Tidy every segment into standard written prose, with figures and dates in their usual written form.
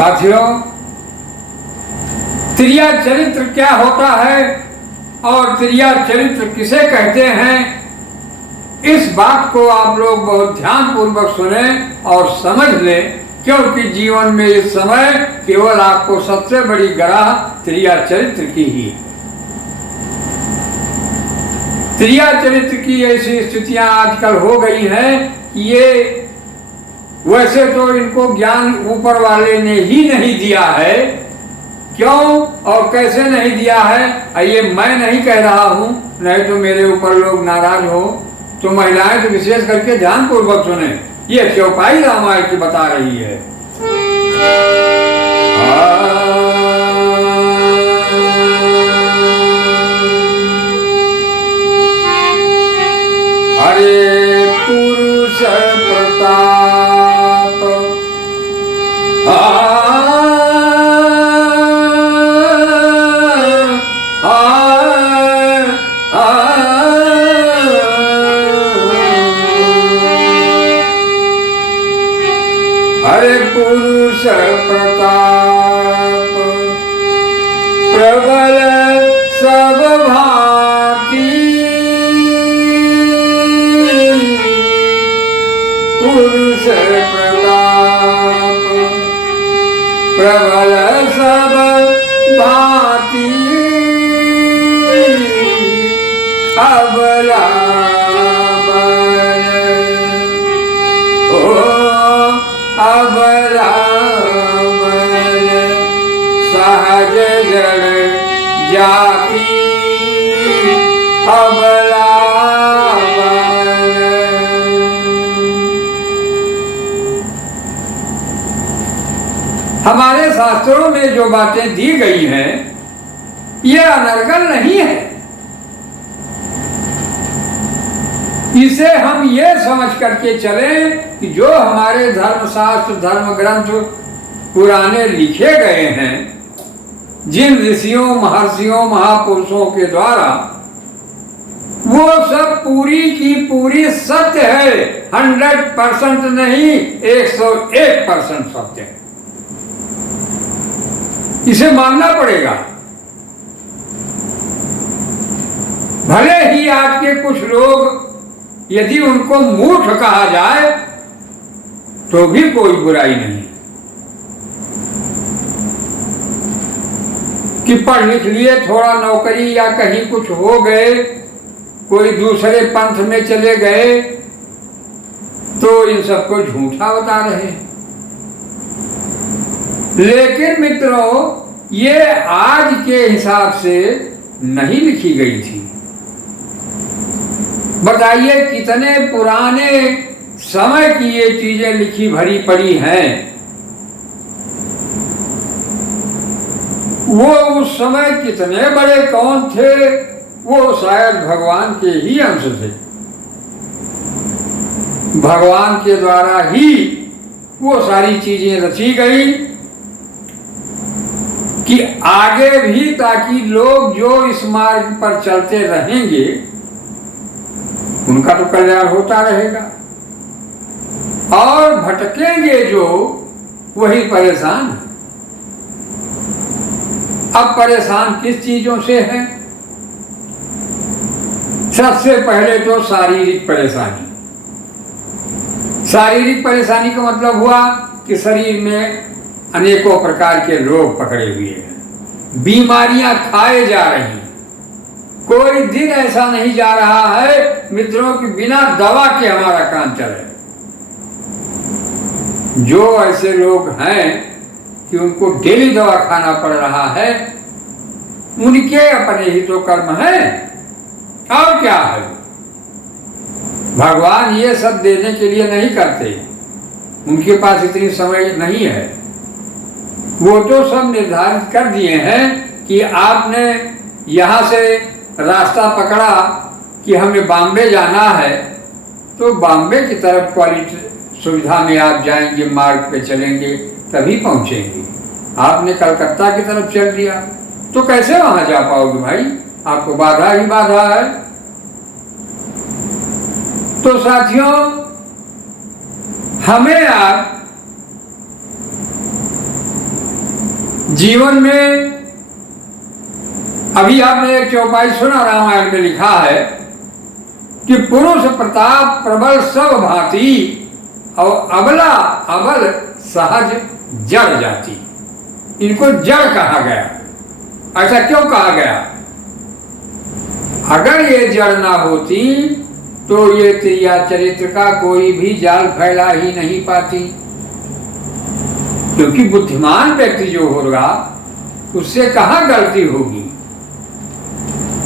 साथियों, त्रिया चरित्र क्या होता है और त्रिया चरित्र किसे कहते हैं, इस बात को आप लोग बहुत ध्यान पूर्वक सुने और समझ लें, क्योंकि जीवन में इस समय केवल आपको सबसे बड़ी गराह त्रिया चरित्र की ही। त्रिया चरित्र की ऐसी स्थितियां आजकल हो गई हैं कि ये वैसे तो इनको ज्ञान ऊपर वाले ने ही नहीं दिया है। क्यों और कैसे नहीं दिया है, ये मैं नहीं कह रहा हूं, नहीं तो मेरे ऊपर लोग नाराज हो। तो महिलाएं तो विशेष करके ध्यान पूर्वक सुने, ये चौपाई रामायण की बता रही है। हरे पुरुष प्रताप हरे पुरुष प्रताप प्रबल सब भांति, पुरुष प्रताप प्रबल सब भांति, अबला अबला सहज जड़ जाति, अबला हमारे शास्त्रों में जो बातें दी गई हैं, ये अनर्गल नहीं है। इसे हम ये समझ करके चलें कि जो हमारे धर्मशास्त्र धर्म ग्रंथ पुराने लिखे गए हैं, जिन ऋषियों महर्षियों महापुरुषों के द्वारा, वो सब पूरी की पूरी सत्य है। 100% नहीं, 101% सत्य है। इसे मानना पड़ेगा। भले ही आज के कुछ लोग यदि उनको मूर्ख कहा जाए तो भी कोई बुराई नहीं, कि पढ़ लिख लिए, थोड़ा नौकरी या कहीं कुछ हो गए, कोई दूसरे पंथ में चले गए, तो इन सबको झूठा बता रहे। लेकिन मित्रों, ये आज के हिसाब से नहीं लिखी गई थी। बताइए कितने पुराने समय की ये चीजें लिखी भरी पड़ी हैं। वो उस समय कितने बड़े कौन थे, वो शायद भगवान के ही अंश थे। भगवान के द्वारा ही वो सारी चीजें रची गई कि आगे भी, ताकि लोग जो इस मार्ग पर चलते रहेंगे उनका तो कल्याण होता रहेगा, और भटकेंगे जो वही परेशान। अब परेशान किस चीजों से है? सबसे पहले तो शारीरिक परेशानी। शारीरिक परेशानी का मतलब हुआ कि शरीर में अनेकों प्रकार के रोग पकड़े हुए हैं, बीमारियां खाए जा रही। कोई दिन ऐसा नहीं जा रहा है मित्रों कि बिना दवा के हमारा काम चले। जो ऐसे लोग हैं कि उनको डेली दवा खाना पड़ रहा है, उनके अपने ही तो कर्म है, और क्या है। भगवान ये सब देने के लिए नहीं करते, उनके पास इतनी समय नहीं है। वो तो सब निर्धारित कर दिए हैं कि आपने यहाँ से रास्ता पकड़ा कि हमें बॉम्बे जाना है, तो बॉम्बे की तरफ क्वालिटी सुविधा में आप जाएंगे, मार्ग पे चलेंगे तभी पहुंचेंगे। आपने कलकत्ता की तरफ चल दिया तो कैसे वहां जा पाओगे भाई, आपको बाधा ही बाधा है। तो साथियों, हमें आप जीवन में अभी आपने एक चौपाई सुना, रामायण में लिखा है कि पुरुष प्रताप प्रबल सब भांति और अबला अबल सहज जड़ जाति। इनको जड़ कहा गया। ऐसा क्यों कहा गया? अगर ये जड़ ना होती तो ये त्रिया चरित्र का कोई भी जाल फैला ही नहीं पाती, क्योंकि बुद्धिमान व्यक्ति जो होगा उससे कहाँ गलती होगी।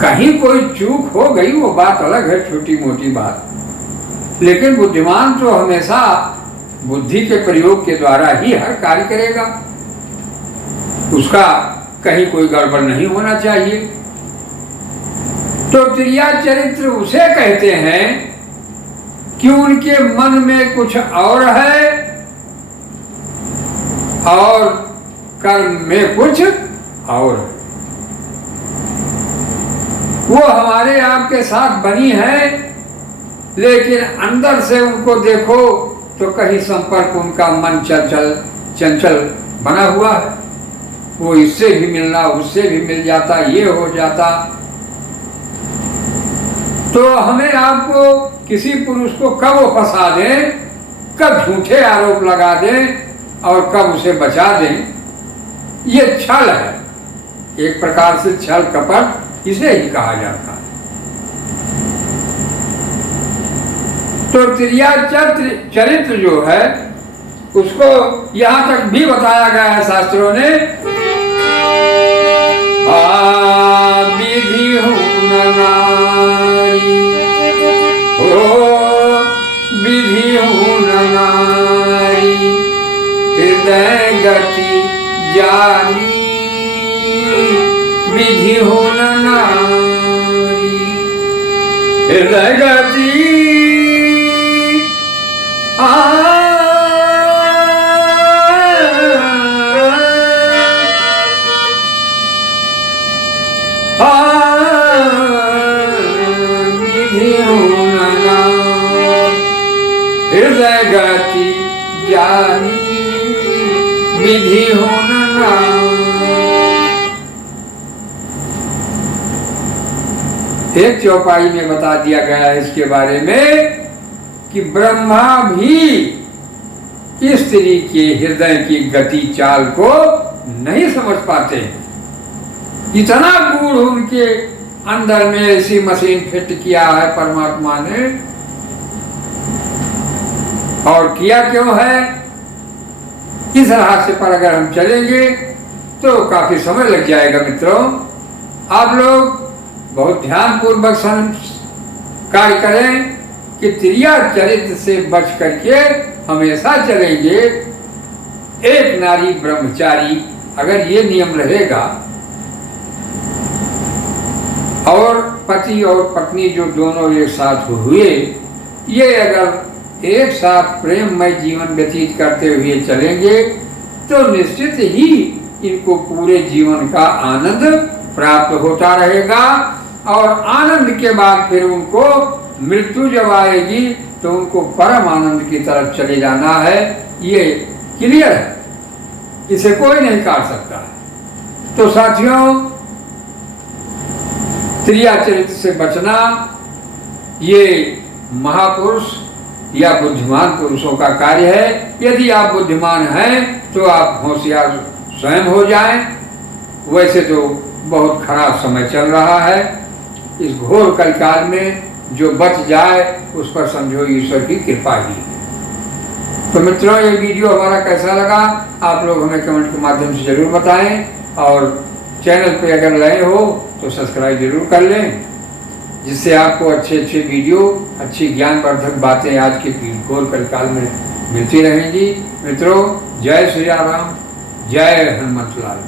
कहीं कोई चूक हो गई वो बात अलग है, छोटी मोटी बात, लेकिन बुद्धिमान तो हमेशा बुद्धि के प्रयोग के द्वारा ही हर कार्य करेगा। उसका कहीं कोई गड़बड़ नहीं होना चाहिए। तो त्रिया चरित्र उसे कहते हैं कि उनके मन में कुछ और है और कर्म में कुछ और है। वो हमारे आपके साथ बनी है, लेकिन अंदर से उनको देखो तो कहीं संपर्क उनका मन चंचल बना हुआ है। वो इससे भी मिलना, उससे भी मिल जाता, ये हो जाता। तो हमें आपको किसी पुरुष को कब वो फंसा दें, कब झूठे आरोप लगा दें और कब उसे बचा दें, ये छल है। एक प्रकार से छल कपट इसे ही कहा जाता है। तो त्रिया चरित्र जो है उसको यहां तक भी बताया गया है शास्त्रों ने, विधि नारी हो विधि नारी हृदय गति जानी, विधि नारी हृदय गति हृदय गति जानी, विधि एक चौपाई में बता दिया गया है इसके बारे में कि ब्रह्मा भी स्त्री के हृदय की गति चाल को नहीं समझ पाते। इतना गूढ़ उनके अंदर में ऐसी मशीन फिट किया है परमात्मा ने। और किया क्यों है? इस रास्ते पर अगर हम चलेंगे तो काफी समय लग जाएगा। मित्रों, आप लोग बहुत ध्यान पूर्वक कार्य करें कि त्रिया चरित्र से बच करके हमेशा चलेंगे। एक नारी ब्रह्मचारी, अगर ये नियम रहेगा और पति और पत्नी जो दोनों एक साथ हुए, ये अगर एक साथ प्रेममय जीवन व्यतीत करते हुए चलेंगे तो निश्चित ही इनको पूरे जीवन का आनंद प्राप्त होता रहेगा। और आनंद के बाद फिर उनको मृत्यु जब आएगी तो उनको परम आनंद की तरफ चले जाना है। ये क्लियर है, इसे कोई नहीं काट सकता। तो साथियों, त्रिया चरित्र से बचना ये महापुरुष या बुद्धिमान पुरुषों का कार्य है। यदि आप बुद्धिमान हैं तो आप होशियार स्वयं हो जाएं। वैसे तो बहुत खराब समय चल रहा है। इस घोर कलकाल में जो बच जाए उस पर समझो ईश्वर की कृपा ही है। तो मित्रों, ये वीडियो हमारा कैसा लगा आप लोग हमें कमेंट के माध्यम से जरूर बताएं। और चैनल पे अगर नए हो तो सब्सक्राइब जरूर कर लें, जिससे आपको अच्छे वीडियो, अच्छी ज्ञानवर्धक बातें आज के घोर कलकाल में मिलती रहेंगी। मित्रों, जय श्री राम, जय हनुमत लाल।